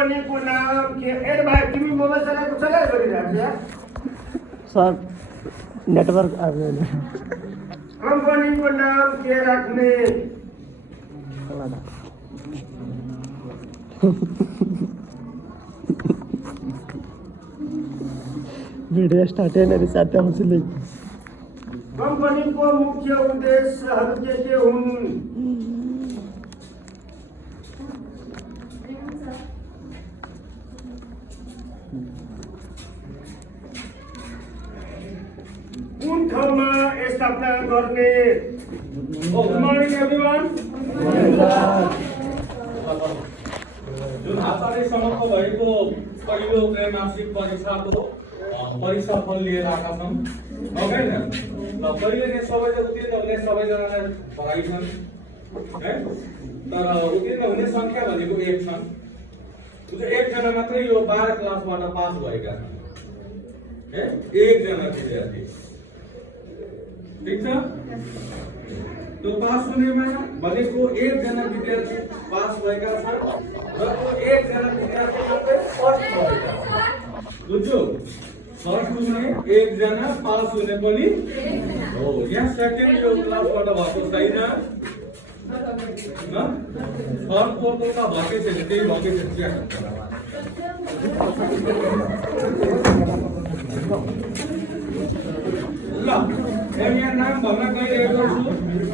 कम्पनीको नाम के? ए भाइ तिमी मोबाइल चलाएको चलाइ गरिरहेको छ? सर नेटवर्क आ गयो नि। कम्पनीको नाम के राख्ने? भिडियो स्टार्ट है मेरे साथ हमसे ले। कम्पनीको मुख्य उद्देश्यहरू के हुन्? कुन ठाउँमा स्थापना गर्ने? Good morning everyone. जुन हातसम्मको भएको पहिलो त्रैमासिक परीक्षाको परीक्षाफल लिएर आएका छौँ होइन र पहिले सबैले उत्तीर्ण हुने सबैजनालाई बधाई छन् है। तर उत्तीर्ण हुने सङ्ख्या भनेको 1 छन्। एकजना मात्रै यो 12 क्लासबाट पास भएका छन् है, एकजना विद्यार्थी। ठिक छ, त्यो पास हुनेमा भनेको एकजना विद्यार्थी पास भएका छन् र त्यो एकजना विद्यार्थी मात्रै फर्स्ट भएका छन्। बुझ्यो? फर्स्ट हुने एकजना, पास हुने पनि हो। यहाँ सेकेन्ड यो क्लासबाट भएको छैन न, थर्ड फोर्थका भएकै छैन, त्यही भएकै छैन क्या। ल यहाँ नाम भन्न गइरहेको छु,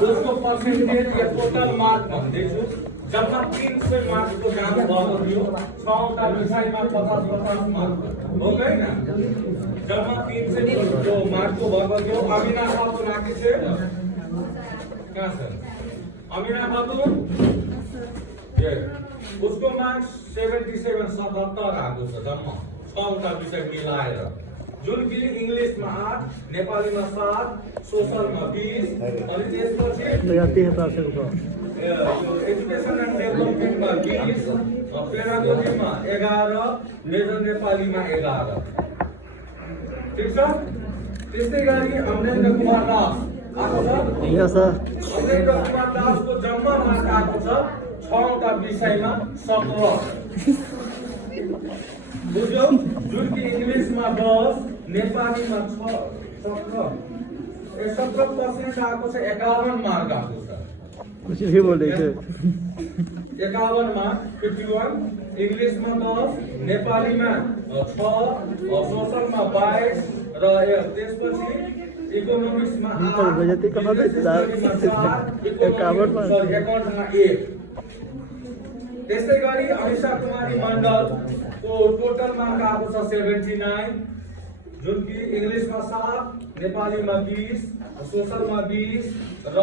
उसको पर्सेन्टेज या टोटल मार्क भन्दैछु। जम्मा 300 मार्क्सको काम भएको थियो, 6वटा विषयमा 50-50 मार्क हो गएन। जम्मा 300 मार्क्सको भएको थियो। अमिना खातुन आकी छे कहाँ छ? अमिना खातुन ये उसको मार्क्स 77 आएको छ जम्मा 6वटा विषय मिलाएर। जुन कि इङ्ग्लिसमा 8, नेपालीमा 7, सोशलमा 20 अनि त्यसपछि एजुकेसन एन्ड डेभलपमेन्टमा 20, पेडागोजीमा 11, मेजर नेपालीमा 11। ठिक छ। त्यस्तै गरी अमरेन्द्र कुमार दास आएको छ। अमरेन्द्र कुमार दासको जम्मा मार्क आएको छ 6वटा विषयमा 17। बुझ्यौ? जुन कि इङ्ग्लिसमा 10, नेपालीमा 17 आएको छ। 51 मार्क आएको छ। कुछ भी बोले थे 51 मार्क 51, इङ्ग्लिसमा 10, नेपालीमा 6, सोशलमा 22 र त्यसपछि इकोनोमिक्समा 8, एकाउन्टमा 1। त्यस्तै गरी अनिशा कुमारी मण्डलको टोटल मार्क आएको छ 79, जुन कि इङ्ग्लिसमा 7, नेपालीमा 20, सोशलमा 20 र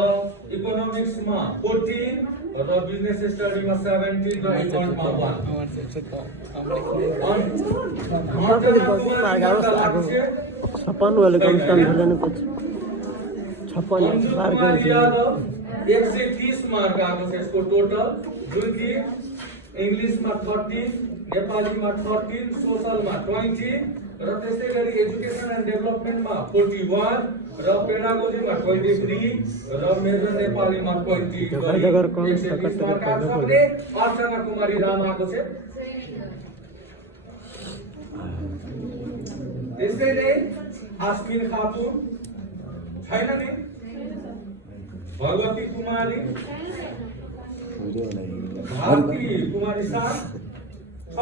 इकोनोमिक्समा 14 र बिजनेस स्टडीमा 17 र एकाउन्टमा 1। 56 वाले कम से कम भले कुछ 56 बार कर 130 मार्क आएको छ यसको टोटल, जुन कि इङ्ग्लिसमा 30, नेपालीमा 13, सोशलमा 20 र त्यस्तै गरी एजुकेसन एन्ड डेभलपमेन्टमा 41 र पेडागोजीमा 23 र मेजर नेपालीमा 20 अर्चना कुमारी राम आएको छ। त्यस्तै नै आस्मिन खातुन छैन नि, भगवती कुमारी, भारती कुमारी शाह छ।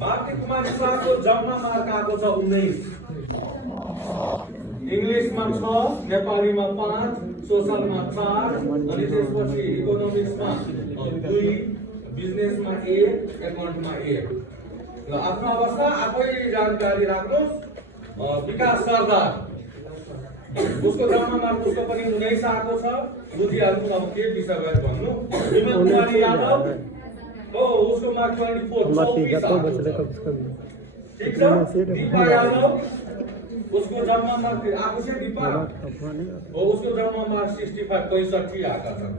भारती कुमारी शाहको जम्मा मार्क आएको छ 19, इङ्ग्लिसमा 6, नेपालीमा 5, सोशलमा 4 अनि त्यसपछि इकोनोमिक्समा 2, बिजनेसमा 1, एकाउन्टमा 1। र आफ्नो अवस्था आफै जानकारी राख्नुहोस्। विकास सरदार उसको जम्मा मार्क उसको पनि 19 आएको छ। बुझिहाल्नु अब के विषय गएर भन्नु। विमल कुमारी यादव हो, उसको मार्क 24 ठीक छ। दीपा यादव उसको जम्मा मार्क आएको छ। दीपा हो, उसको जम्मा मार्क 65 आएका छन्।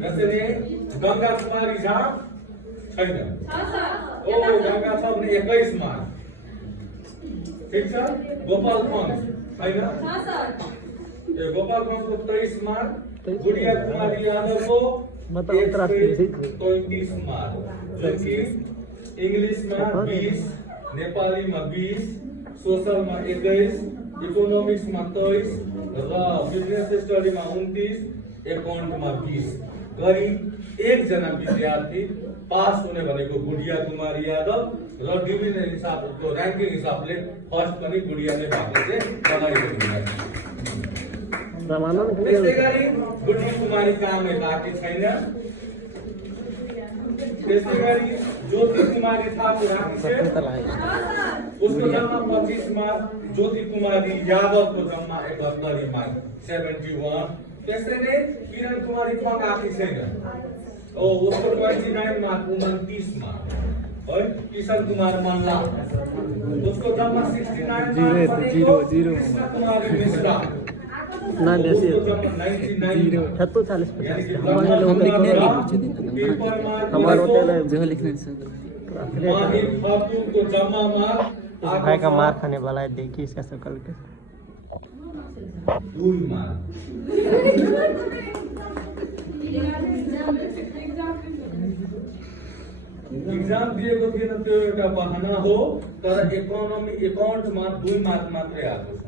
त्यसैले गङ्गा कुमारी झा छैन। ओ गङ्गा छ भने 21 मार्क। ठीक छ। गोपाल खन छैन। गोपाल खनको 23 मार्क। गुडिया कुमारी यादवको मतलब अन्तर्राष्ट्रिय चाहिँ 23 मार्क जो कि इङ्ग्लिसमा 20, नेपालीमा 20, सोशलमा 21, इकोनोमिक्समा 23 र बिजनेस स्टडीमा 29, एकाउन्टमा 20 गरी एकजना विद्यार्थी पास हुने भनेको गुडिया कुमारी यादव र डिभिजन हिसाबको र्याङ्किङ हिसाबले फर्स्ट पनि गुडिया नै भएको चाहिँ अगाडि बढिरहेको छ। त्यसै गरी गुडी कुमारी कामे बाँकी छैन। त्यसै गरी ज्योति कुमारी ठाकुर आएको छ, उसको जम्मा 25 मार्क। ज्योति कुमारी यादवको जम्मा 71 मार्क 71। त्यसै नै किरण कुमारी फङ आएको छैन, उसको 29 मार्क 29 मार्क है। किशन कुमार मल्ला उसको जम्मा 69 मार्क। कृष्ण कुमारी मिश्रा ना बेसी उसको जम्मा 99 ठत्तो 40 50 यानी कि हमारे लोग हमारे होते हैं जो लिखने से माही खातून को जम्मा मार्क भाई का मार खाने वाला है। देखिए इसका शक्ल के 2 मार्क। इक्जाम दिएको थिएन त्यो एउटा बहाना हो, तर एकाउन्टमा 2 मार्क मात्रै आएको छ।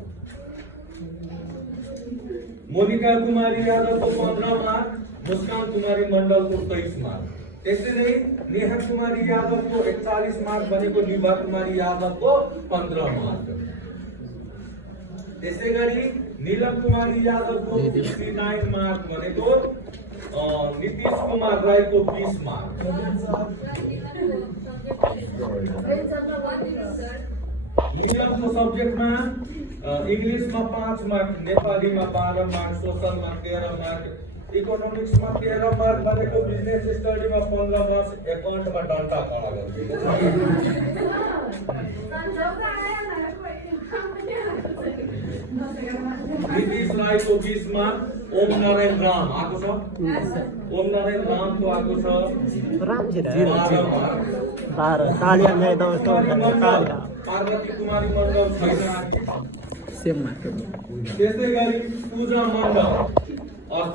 मोनिका कुमारी यादवको 15 मार्क, मुस्कान कुमारी मण्डलको 23 मार्क। त्यसैले नेहा कुमारी यादवको 41 मार्क भनेको निभा कुमारी यादवको 15 मार्क। त्यसै गरी नीलम कुमारी यादवको 69 मार्क भनेको नीतीश कुमार राईको 20 मार्क। नीलमको सब्जेक्टमा इङ्ग्लिसमा 5 मार्क, नेपालीमा 12 मार्क, सोशलमा 13 मार्क, इकोनोमिक्समा 13 मार्क भनेको बिजनेस स्टडीमा 15 मार्क, एकाउन्टमा डन्टा खडा गरिदिएको छ। नीतीश राईको 20 मार्क। ओम नारायण राम आएको छ, ओम नारायण रामको आएको छ राम जी 12 मार्क। 12 तालियां दे दो तो तालियां। पार्वती कुमारी मण्डल छैन। Same mark. त्यसै गरी पूजा मण्डल